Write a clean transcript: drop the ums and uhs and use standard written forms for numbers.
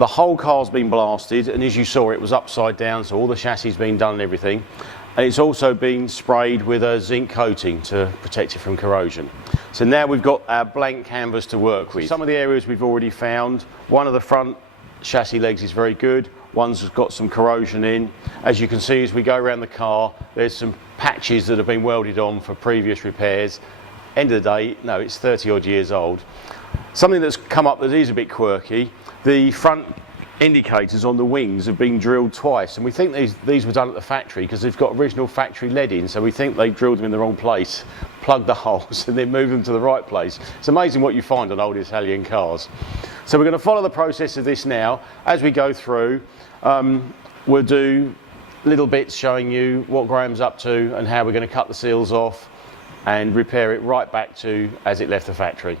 The whole car's been blasted, and as you saw, it was upside down, so all the chassis has been done and everything. And it's also been sprayed with a zinc coating to protect it from corrosion. So now we've got our blank canvas to work with. Some of the areas we've already found. One of the front chassis legs is very good. One's got some corrosion in. As you can see, as we go around the car, there's some patches that have been welded on for previous repairs. End of the day, no, it's 30 odd years old. Something that's come up that is a bit quirky, the front indicators on the wings have been drilled twice, and we think these were done at the factory because they've got original factory lead in, so we think they drilled them in the wrong place, plugged the holes and then moved them to the right place. It's amazing what you find on old Italian cars. So we're going to follow the process of this now. As we go through, we'll do little bits showing you what Graham's up to and how we're going to cut the seals off and repair it right back to as it left the factory.